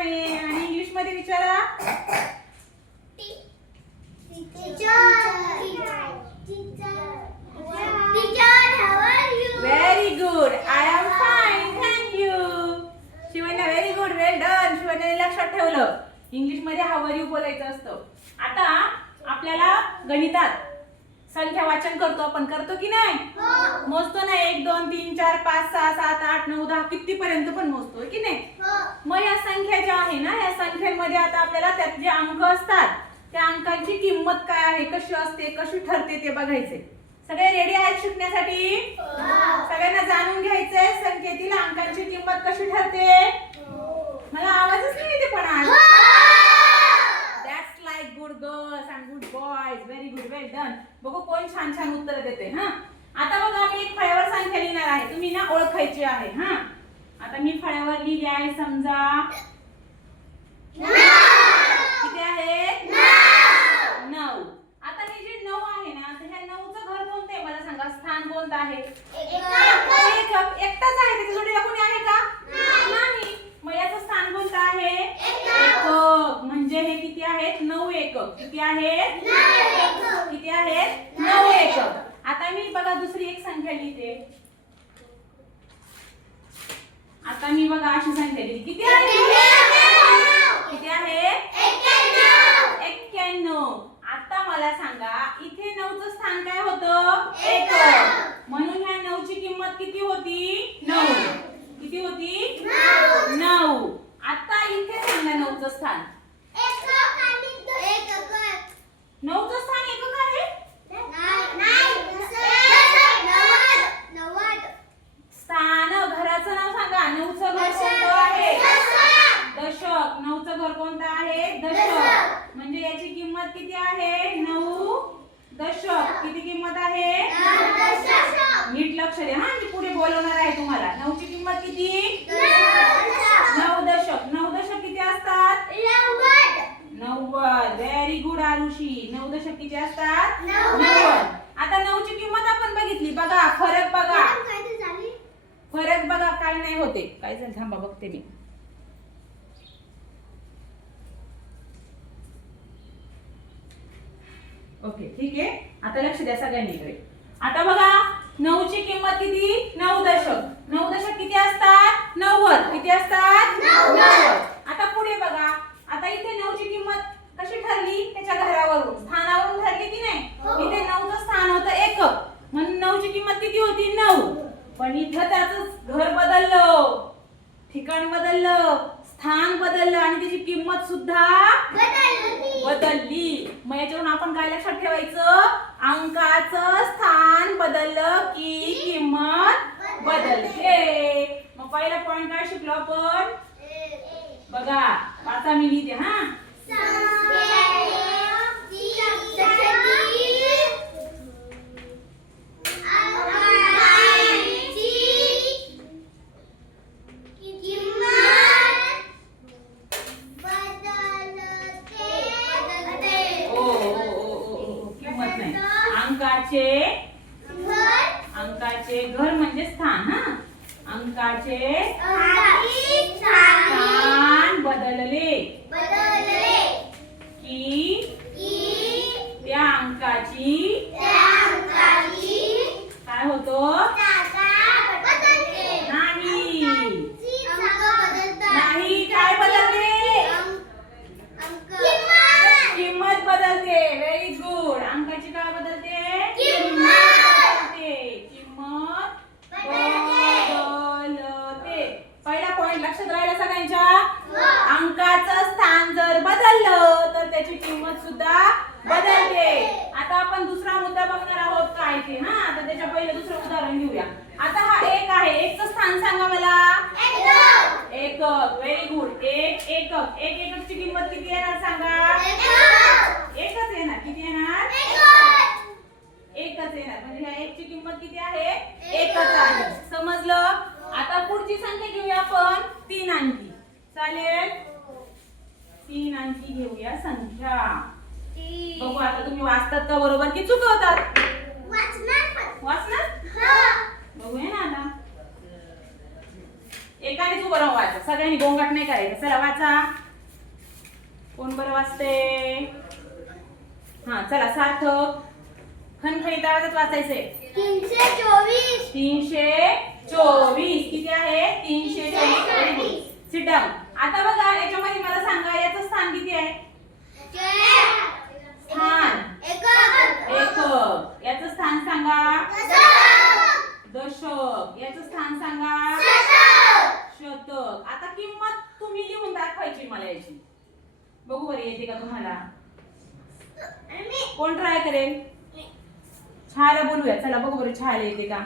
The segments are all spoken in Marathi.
आहे आणि इंग्लिश मध्ये विचारा. Very good. I am fine. Thank you. Shivanya very good. Well done. शिवण्याने लक्षात ठेवलं. इंग्लिश मध्ये हाऊ आर यू बोलायचं असतं. आता आपल्याला गणितात संख्या वाचन करतो आपण. करतो की नाही? मोजतो ना. 1 2 3 4 5 6 7 8 9 10 किती पर्यंत पण मोजतो की नाही? मग या संख्या ज्या आहे ना, या संख्यांमध्ये आता आपल्याला त्यात जे अंक असतात त्या अंकांची किंमत काय आहे, कशी असते, कशी ठरते ते बघायचे. सगळे रेडी आहेत शिकण्यासाठी? सगळ्यांना जाणून घ्यायचंय संख्येतील अंकांची किंमत कशी ठरते. मला आवाजच नाही येते पण आज. That's like good girls and good boys. Very good. Well done. बघू कोण छान छान उत्तर देते. हा आता बघा मी एक फळ्यावर संख्या लिहिणार आहे. तुम्ही ना ओळखायची आहे. हा आता मी फळ्यावर लिहिली आहे. समजा किती आहे? 9. आता हे जे 9 आहे ना, तर ह्या 9चं घर कोणतं आहे मला सांगा. स्थान कोणतं आहे? एकक. एकटाच आहे. त्याच्या जोडीला कोणी आहे का? नाही. मग याचं स्थान कोणतं आहे? एकक. म्हणजे हे किती आहेत? 9 एकक. किती आहेत? किती आहेत? 9 एकक. आता मी बघा दुसरी एक संख्या लिहिते. आता मी बघा अशी संख्या लिहिली. किती आहे? किती आहे? 91. आता मला सांगा इथे 9चं स्थान काय होतं? एकक. म्हणून ह्या 9ची किंमत किती होती? 9. किती होती? 9. आता इथे सांगा 9चं स्थान. 9चं स्थान एकक आहे? स्थान घराचं नाव सांगा. 9चं घर कोणतं आहे? दशक. 9चं घर कोणतं आहे? दशक. म्हणजे याची किंमत किती आहे? 9 दशक. किती किंमत आहे? नीट लक्ष द्या. हा मी पुढे बोलवणार आहे तुम्हाला. 9ची किंमत किती? 9 दशक. 9 दशक किती असतात? 90. Very good Arushi. 9 दशक किती असतात? 90. आता 9ची किंमत आपण बघितली. बघा फरक बघा. फरक बघा काय नाही होते. काय झालं थांबा बघते मी. ओके ठीक आहे. आता लक्ष द्या सगळ्यांनीकडे. आता बघा 9ची किंमत किती? 9 दशक. 9 दशक किती असतात? 90. किती असतात? 90. आता पुढे बघा. आता इथे 9ची किंमत कशी ठरली? त्याच्या घरावरून स्थानावरून ठरली की नाही? इथे 9चं स्थान होतं एकक. म्हणून 9ची किंमत किती होती? 9. पण इथं त्याचं घर बदललं, ठिकाण बदललं, स्थान बदललं आणि त्याची किंमत सुद्धा बदलली. मग याच्यावरून आपण काय लक्षात ठेवायचं? अंकाचं स्थान बदललं की किंमत बदलते. मग पहिला पॉइंट काय शिकलो आपण? बघा आता मी लिहिते. हा अंकाचे घर म्हणजे स्थान. हा अंकाचे स्थान बदलले की त्या अंकाची काय होतो? नाही. नाही काय बदलते? किंमत बदलते. Very good. अंकाची काय बदलते? पहिला पॉइंट लक्षात राहिला सगळ्यांच्या. अंकाचं स्थान जर बदललं तर त्याची किंमत सुद्धा बदलते. आता आपण दुसरा मुद्दा बघणार आहोत काय ते. हा तर त्याच्या पहिले दुसरं उदाहरण घेऊया. आता हा 1 आहे. 1चं स्थान सांगा मला. एकक. Very good. 1 एकक. 1 एककची किंमत किती येणार सांगा? एकच येणार. किती येणार? एकच येणार. म्हणजे ह्या 1ची किंमत किती आहे? एकच आहे. समजलं? आता पुढची संख्या घेऊया आपण 3 अंकी. चालेल? 3 अंकी घेऊया संख्या. बघू आता तुम्ही वाचतात का बरोबर की चुकवतात? वाचणार? बघूया ना आता. एकानेच उभं राहून वाचा, सगळ्यांनी गोंगाट नाही करायचं. चला वाचा. कोण बरं वाचते? हा चला सार्थक. खणखणीत आवाजात वाचायचंय. 324. 324 किती आहे? 324. Sit down. आता बघा याच्यामध्ये मला सांगा याचं स्थान किती आहे? स्थान एकक. याचं स्थान सांगा. दशक. याचं स्थान सांगा. शतक. आता किंमत तुम्ही लिहून दाखवायची मला याची. बघू बरं येते का तुम्हाला? कोण ट्राय करेल? छायाला बोलूया. चला बघू बरं छायाला येते का?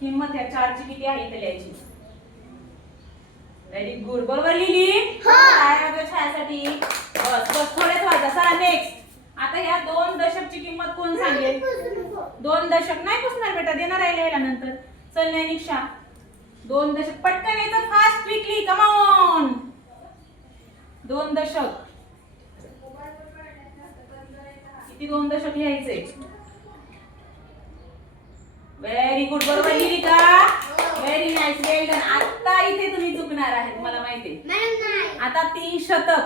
किंमत या 4 ची किती आहे इथे लिहायची. Very good. बरोबर लिहिली? छायासाठी बस बस थोडेच वाचा. चला नेक्स्ट. आता या 2 दशकची किंमत कोण सांगेल? 2 दशक नाही पुसणार बेटा, देणार आहे लिहायला नंतर. चल नैनिक्षा 2 दशक पटकन यायचं फास्ट क्विकली. Come on. 2 दशक किती? 2 दशक लिहायचे. Very good. बरोबर लिहिली का? Very nice. Well done. आता इथे तुम्ही चुकणार आहेत मला माहिती आहे. आता 3 शतक.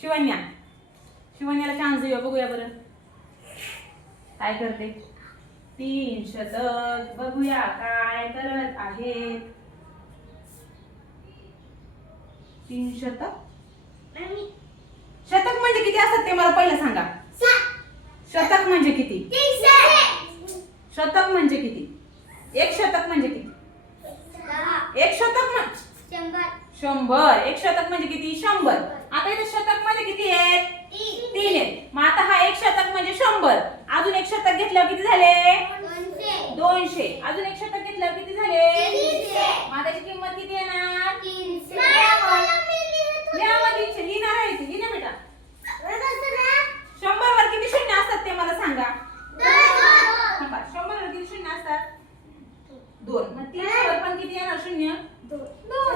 शिवन्या शिवन्याला चान्स देऊया. बघूया बरं काय करते. 3 शतक. बघूया काय करत आहेत. 3 शतक. शतक म्हणजे किती असतात ते मला पहिलं सांगा. शतक म्हणजे किती? शतक म्हणजे किती? 1 शतक म्हणजे किती? 1 शतक म्हणजे 100. 1 शतक म्हणजे किती? 100. आता इथे शतक म्हणजे किती आहेत? 3 आहेत. मग आता हा 1 शतक म्हणजे 100. अजून 1 शतक घेतल्यावर किती झाले? 200. अजून 1 शतक घेतल्यावर किती झाले? 300. मग त्याची किंमत किती येणार? 300. लिहिणार आहे ती. लिहिना बेटा. 100 वर किती शून्य असतात ते मला सांगा. 100 वर किती शून्य असतात? 2. मग 300 वर पण किती येणार शून्य? 2.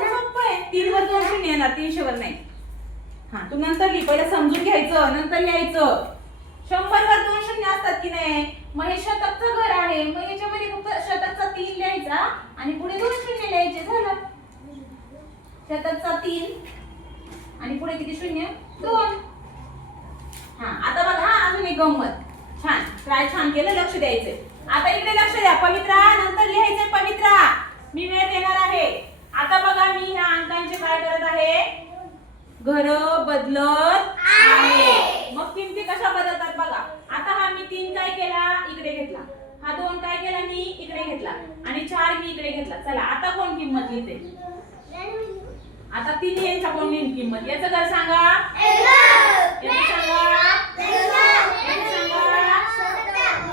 सोपं आहे. 3 वर 2 शून्य येणार, 300 वर नाही. हा तू नंतर लिह. पहिलं समजून घ्यायचं नंतर लिहायचं. 100 वर 2 शून्य असतात की नाही? मग हे शतकचं घर आहे. मग याच्यामध्ये फक्त शतकचा 3 लिहायचा आणि पुढे 2 शून्य लिहायचे. झालं. शतकचा 3 आणि पुढे किती शून्य? 2. हा आता बघा अजून एक गंमत. छान ट्राय छान केलं. लक्ष द्यायचं. आता इकडे लक्ष द्या. पवित्रा नंतर लिहायचंय. पवित्रा मी वेळ देणार आहे. आता बघा मी ह्या अंकांचे काय करत आहे? घर बदलत आहे. मग किमती कशा बदलतात बघा. आता हा मी 3 काय केला? इकडे घेतला. हा 2 काय केला? मी इकडे घेतला आणि 4 मी इकडे घेतला. चला आता कोण किंमत लिहिते? आता 3 यांच्या कोण लिहिन किंमत? याचं घर सांगा. याचं सांगा.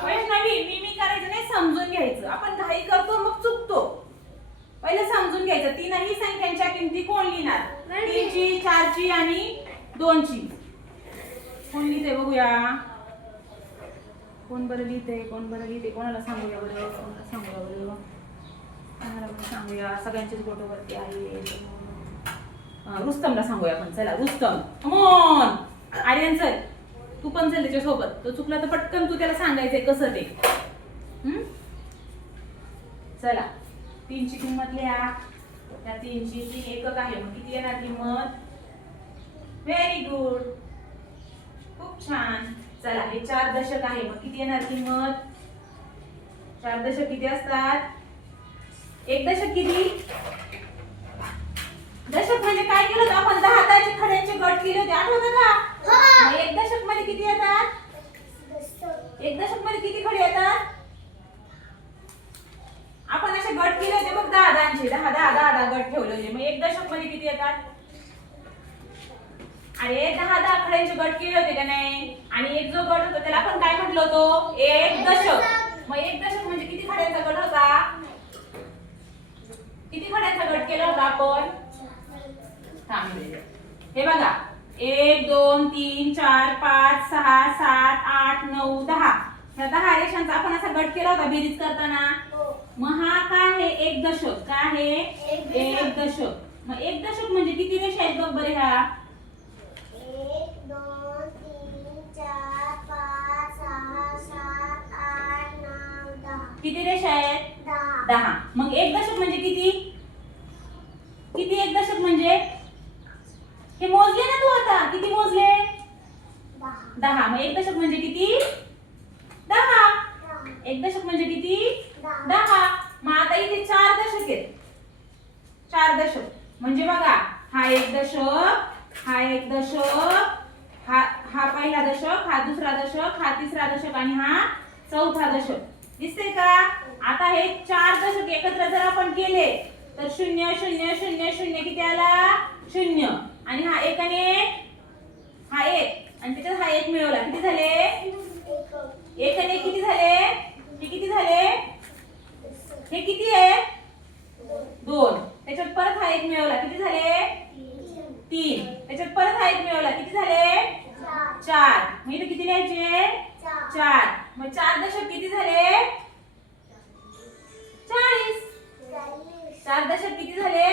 वैष्णवी मी करायचं नाही, समजून घ्यायचं. आपण घाई करतो मग चुकतो. पहिले समजून घ्यायचं. 3ही संख्यांच्या किमती कोण लिहिणार? 3 ची, 4 ची आणि 2 ची. कोण लिहिते बघूया. कोण बरं लिहिते? कोण बरं लिहिते? कोणाला सांगूया बरं? कोणाला सांगूया बरं? कोणाला बरं सांगूया? सगळ्यांचीच बोटवरती आहे. रुस्तमला सांगूया आपण. चला रुस्तम. Come on. आर्यन चल तू पण चल त्याच्या सोबत. तो चुकला तर पटकन तू त्याला सांगायचंय कसं ते. चला 3 ची किंमत लिहा. त्या 3 ची 3 एकक आहे. मग किती येणार किंमत? Very good. खूप छान. चला हे 4 दशक आहे. मग किती येणार किंमत? 4 दशक किती असतात? 1 दशक किती? दशक म्हणजे काय केलं होतं आपण? 10 खड्यांचे गट केले होते. आठवतं का? मग 1 दशक मध्ये किती येतात? 1 दशक मध्ये किती खडे येतात? आपण असे गट केले होते बघ 10 गट ठेवले होते. मग 1 दशक मध्ये किती येतात? अरे 10 खड्यांचे गट केले होते का नाही? आणि एक जो गट होता त्याला आपण काय म्हटलं होतं? 1 दशक. मग 1 दशक म्हणजे किती खड्यांचा गट होता? किती खड्यांचा गट केला होता आपण? हे बघा 1 2 3 4 5 6 7 8 9 10. ह्या 10 रेषांचा आपण असा गट केला होता बेरीज करताना. मग हा काय आहे? 1 दशक. काय आहे? 1 दशक. मग 1 दशक म्हणजे किती रेषा आहेत बघ बरे? ह्या 1 2 3 4 5 6 7 8 9 10. किती रेषा आहेत? 10. 10. मग एक दशक म्हणजे किती? किती एक दशक म्हणजे? हे मोजले ना तू आता? किती मोजले? 10. मग एक दशक म्हणजे किती? 10. एक दशक म्हणजे किती? 10. मग आता इथे 4 दशक आहेत. 4 दशक म्हणजे बघा, हा एक दशक, हा एक दशक, हा पहिला दशक, हा दुसरा दशक, हा तिसरा दशक आणि हा चौथा दशक. दिसते का? आता हे 4 दशक एकत्र जर आपण केले तर 0 0 0 0 किती आला? 0. आणि हा 1 आणि 1, हा 1 आणि त्याच्यात हा 1 मिळवला, किती झाले? 1 आणि 1 किती झाले? हे किती झाले? हे किती आहे? 2. त्याच्यात परत हा 1 मिळवला, किती झाले? 3. त्याच्यात परत हा 1 मिळवला, किती झाले? 4. मग इथे किती लिहायचे? 4. मग 4 दशक किती झाले? 40. 4 दशक किती झाले?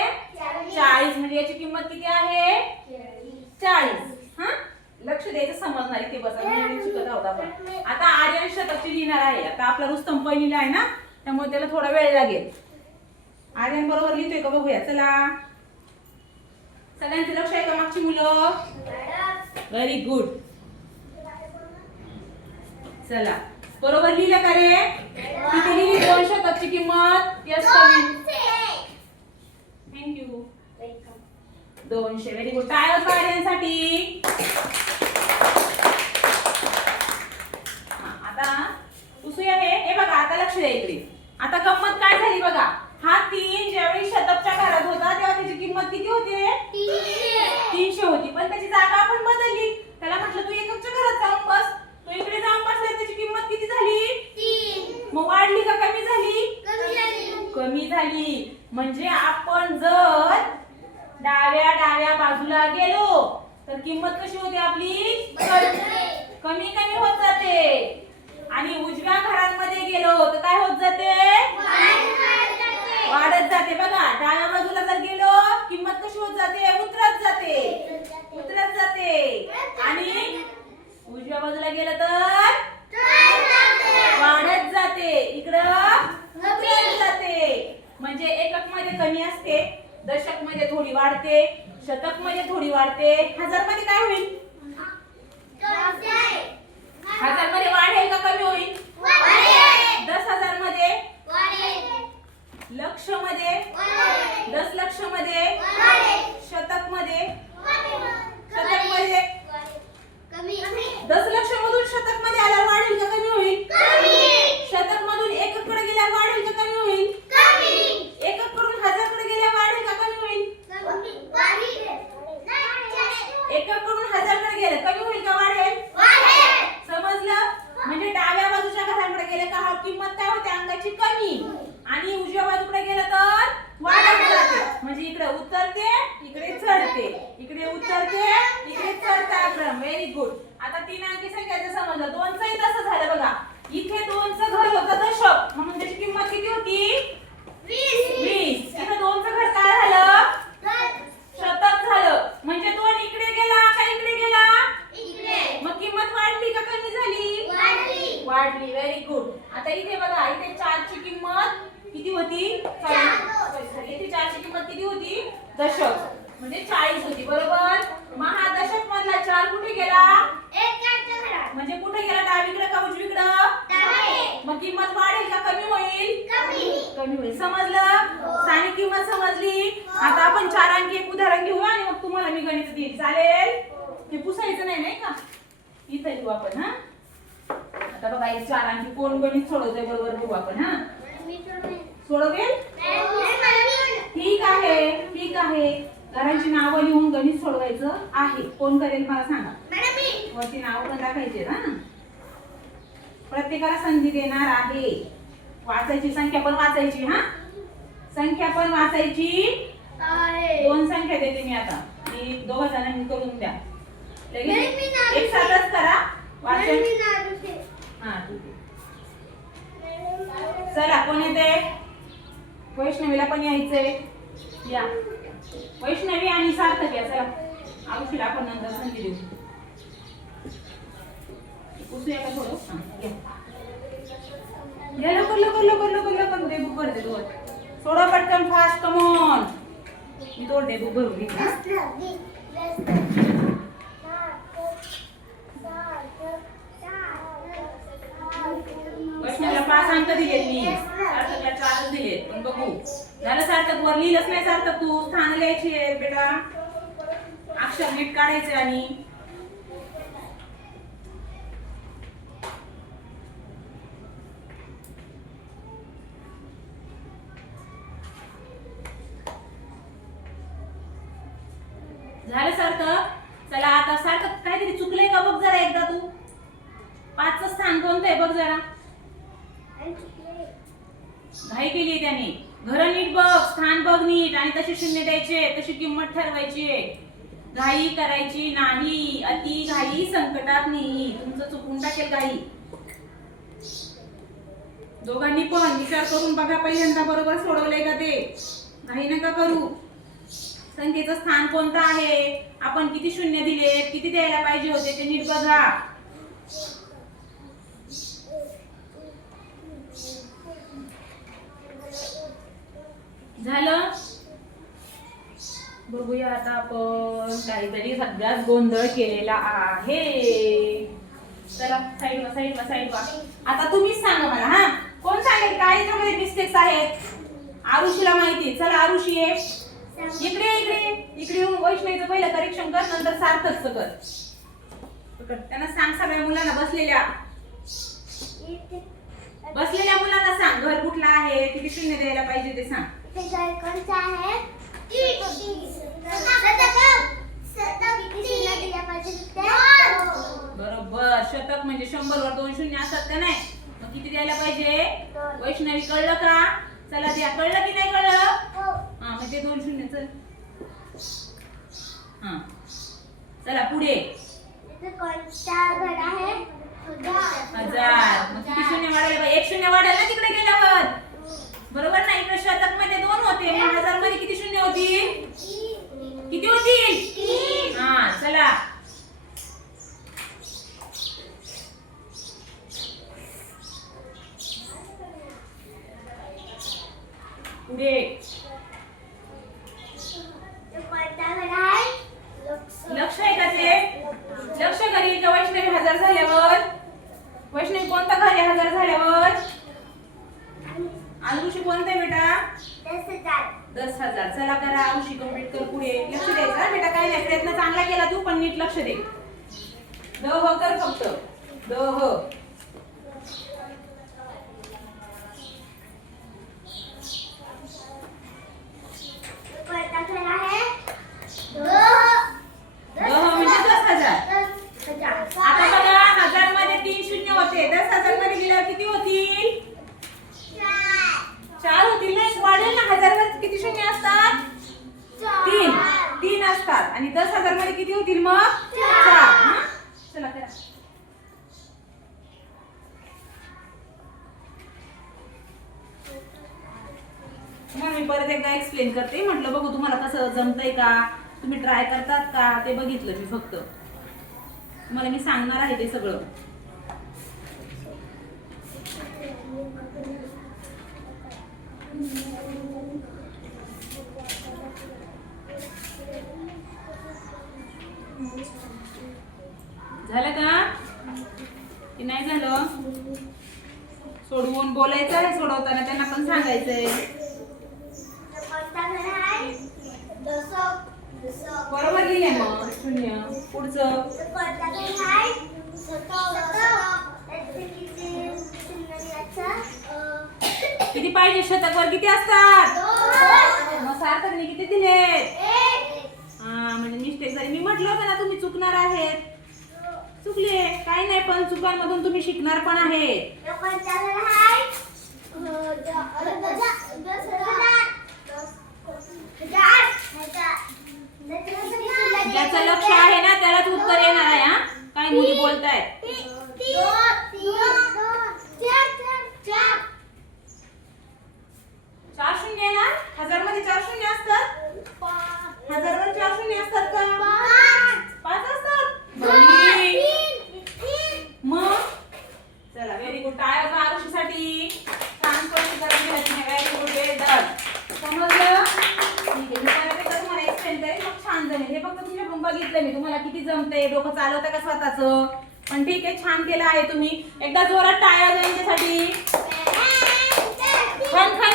40. म्हणजे याची किंमत किती आहे? 40. हा, लक्ष द्यायचं, समजणार इथे बसा. मी शिकत आहोत आपण. आता आर्यन शतकची लिहिणार आहे. आता आपला रुस्तम पहिलीला आहे ना, त्यामुळे त्याला थोडा वेळ लागेल. आर्यन बरोबर लिहितोय का बघूया. चला, सगळ्यांचं लक्ष आहे का मागची मुलं? Very good. चला, बरोबर लिहिलं का रे? किती लिहिली? 2 शतकची किंमत? यस कमी. थँक्यू. 200. Very good. टाळ्या वाजवा आर्यनसाठी. आता पुसूया हे बघा. आता लक्ष द्या इकडे. आता गंमत काय झाली बघा. हा 3 ज्यावेळी शतकच्या घरात होता तेव्हा त्याची किंमत किती होती? 300 होती. पण त्याची जागा आपण बदलली. त्याला म्हटलं तू एककच्या घरात जाऊन बस. तो इकडे जाऊन बसला, त्याची किंमत किती झाली? 3. मग वाढली का कमी झाली? कमी झाली. म्हणजे आपण जर डाव्या बाजूला गेलो तर किंमत कशी होते आपली? कमी कमी होत जाते. आणि उजव्या घरांमध्ये गेलो तर काय होत जाते? वाढत जाते. बघा, डाव्या बाजूला जर गेलो किंमत कशी होत जाते? उतरत जाते. आणि उजव्या बाजूला गेलं तर वाढत जाते. इकडं उतरत जाते. म्हणजे एकक मध्ये कमी असते, दशक मध्ये थोडी वाढते, शतक मध्ये थोडी वाढते. हजार मध्ये काय होईल? हजार मध्ये वाढेल का कमी होईल? 10,000 मध्ये? लक्ष मध्ये? 10 लक्ष मध्ये? शतक मध्ये? 10 लक्ष मधून शतक मध्ये आल्यावर वाढेल का कमी होईल? शतक मधून एकक कडे गेल्यावर वाढेल का कमी होईल? एकक कडून हजार कडे गेल्यावर वाढेल का कमी होईल? एकक कडून हजार कडे गेलं कमी होईल का वाढेल? समजलं? म्हणजे डाव्या बाजूच्या घराकडे गेलं का हा किंमत काय होते? अंकाची कमी. आणि उजव्या बाजूकडे गेलं तर वाढत जाते. म्हणजे इकडे उतरते, इकडे चढते, इकडे उतरते, इकडे चढते क्रम. Very good. आता 3 अंकी संख्याचं समजलं. 2चंही तसं झालं बघा. इथे 2चं घर होतं दशक, म्हणून त्याची किंमत किती होती? 20. इथे 2चं घर काय झालं? शतक झालं. म्हणजे 2 इकडे गेला का इकडे गेला? मग किंमत वाढली का कमी झाली? वाढली. Very good. आता इथे बघा, इथे 4 ची किंमत किती होती? इथे 4 ची किंमत किती होती? दशक. म्हणजे 40 होती. बरोबर. मग हा दशक मधला 4 कुठे गेला? म्हणजे कुठे गेला? डावीकडे का उजवीकडे? मग किंमत वाढेल का कमी होईल? कमी होईल. समजलं? स्थानिक किंमत समजली. आता आपण 4 अंकी एक उदाहरण घेऊया आणि मग तुम्हाला मी गणित देईल. चालेल? ते पुसायचं नाही का? इथे घेऊ आपण. हा, आता बघा, एक 4 अंकी कोण गणित सोडवतोय बरोबर बघू आपण. हा, सोडवेल? ठीक आहे. घरांची नावं लिहून गणित सोडवायचं आहे. कोण करेल मला सांगा. वरती नाव पण टाकायचे ना. प्रत्येकाला संधी देणार आहे. वाचायची, संख्या पण वाचायची. हा, संख्या पण वाचायची. 2 संख्या देते मी आता. मी 2 जणांनी करून द्या. एक साथच करा वाचन. हा, ठीक आहे. चला, कोण येते? वैष्णवीला पण यायचंय. या, वैष्णवी आणि सार्थक या. चला, आयुषीला आपण नंतर संधी देऊ. पुसूया का थोडं? घ्या लवकर लवकर लवकर लवकर लवकर डेबू भरते दोन. सोडा पटकन फास्ट कमॉन. मी तो डेबू भरून घेतला. वैष्णवला 5 अंक दिलेत मी. सार्थकला 4 दिलेत. पण बघू. झालं सार्थक, वर लिहिलंच नाही सार्थक तू. स्थान लिहायची आहे बेटा. अक्षर नीट काढायचे आणि झालं सार्थक. चला आता सार्थक काहीतरी चुकलंय का बघ जरा एकदा तू. 5चं स्थान कोणतं आहे बघ जरा. घाई केली त्याने. घर नीट बघ, स्थान बघ नीट आणि तशी शून्य द्यायचे, तशी किंमत ठरवायची. घाई करायची नाही. अति घाई संकटात नाही. तुमचं चुकून टाकेल घाई. दोघांनी पण विचार करून बघा पहिल्यांदा बरोबर सोडवलंय का ते. घाई नका करू. संख्येचं स्थान कोणतं आहे, आपण किती शून्य दिले, किती द्यायला पाहिजे होते ते नीट बघा. झालं. बघूया आता आपण काहीतरी सगळ्यात गोंधळ केलेला आहे. चला साईड वा. आता तुम्हीच सांगा मला. हा, कोण सांगेल काय याच्यामध्ये मिस्टेक्स आहेत. आरुषीला माहिती. चला आरुषी ये इकडे इकडे इकडे येऊन वैष्णवीचं पहिलं करेक्शन कर, नंतर सार्थकचं कर. त्यांना सांग सगळ्या मुलांना बसलेल्या मुलांना सांग घर कुठला आहे, किती शून्य द्यायला पाहिजे ते सांग. बरोबर. शतक म्हणजे 100 वर 2 शून्य असतात का नाही. मग किती द्यायला पाहिजे. वैष्णवी कळलं का. चला द्या. कळलं की नाही कळलं. हा मग ते 2 शून्य. चल हा चला पुढे. 1000. मग किती शून्य वाढायला पाहिजे. 1 शून्य वाढायला ना तिकडे गेल्यावर. बरोबर ना. इकडे शतक मध्ये 2 होते. मग 1000 मध्ये किती शून्य होतील. किती होतील. हा चला. पुढे. लक्ष आहे का ते. लक्ष करील का वैष्णवी 1000 झाल्यावर. वैष्णवी कोणता घर आहे 1000 झाल्यावर. आरुषी कोणता आहे बेटा. 10,000. चला करा आरुषी कंप्लीट कर. पुढे लक्ष द्यायचं बेटा. काय नाही, प्रयत्न चांगला केला तू, पण नीट लक्ष दे. द ह कर फक्त. द ह. म्हणजे 10,000. आता बघा 1000 मध्ये 3 शून्य होते. 10,000 मध्ये गेल्यावर किती होतील. 4 होतील ना. वाढेल ना. 1000 मध्ये किती शून्य असतात. 3 असतात. आणि 10,000 मध्ये किती होतील मग 4. चला करा. तुम्हाला मी परत एकदा एक्सप्लेन करते. म्हटलं बघू तुम्हाला कसं जमतंय का, तुम्ही ट्राय करतात का ते बघितलं मी. फक्त तुम्हाला मी सांगणार आहे ते सगळं. झालं का की नाही झालं. सोडवून बोलायचं आहे. सोडवताना त्यांना पण सांगायचंय. बरोबर लिहिले मग. शून्य. पुढचं. किती पाहिजे. शतकवर किती असतात. मग सार्थकने किती दिलेत. हा म्हणजे मिस्टेक झाली. मी म्हटलं होतं ना तुम्ही चुकणार आहेत. चुकले काही नाही, पण चुकांमधून तुम्ही शिकणार पण आहे. ज्याचं लक्ष आहे ना त्यालाच उत्तर येणार आहे. हा काय मुली बोलतायत. 4 शून्य येणार. 1000 मध्ये 4 शून्य असतात. 1000 मध्ये 4 शून्य असतात का. 5 असतात. मग चला व्हेरी गुड. टाळ्या वाजवा आरुषीसाठी. छान जमेल. हे फक्त तुमच्याकडून बघितलं मी तुम्हाला किती जमते, डोकं चालवतं का स्वतःचं. पण ठीक आहे, छान केलं आहे तुम्ही. एकदा जोरात टाळ्या द्या यांच्यासाठी. खन खन